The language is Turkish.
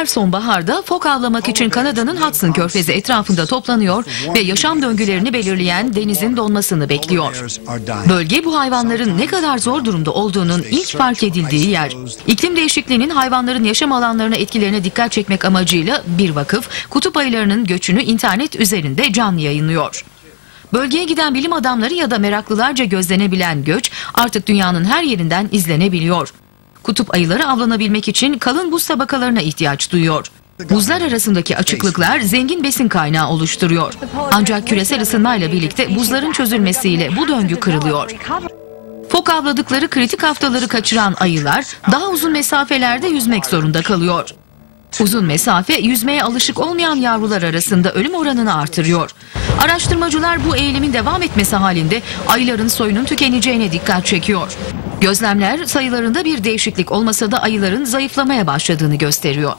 her sonbaharda fok avlamak için Kanada'nın Hudson Körfezi etrafında toplanıyor ve yaşam döngülerini belirleyen denizin donmasını bekliyor. Bölge bu hayvanların ne kadar zor durumda olduğunun ilk fark edildiği yer. İklim değişikliğinin hayvanların yaşam alanlarına etkilerine dikkat çekmek amacıyla bir vakıf kutup ayılarının göçünü internet üzerinde canlı yayınlıyor. Bölgeye giden bilim adamları ya da meraklılarca gözlenebilen göç artık dünyanın her yerinden izlenebiliyor. Kutup ayıları avlanabilmek için kalın buz tabakalarına ihtiyaç duyuyor. Buzlar arasındaki açıklıklar zengin besin kaynağı oluşturuyor. Ancak küresel ısınmayla birlikte buzların çözülmesiyle bu döngü kırılıyor. Fok avladıkları kritik haftaları kaçıran ayılar daha uzun mesafelerde yüzmek zorunda kalıyor. Uzun mesafe yüzmeye alışık olmayan yavrular arasında ölüm oranını artırıyor. Araştırmacılar bu eğilimin devam etmesi halinde ayıların soyunun tükeneceğine dikkat çekiyor. Gözlemler sayılarında bir değişiklik olmasa da ayıların zayıflamaya başladığını gösteriyor.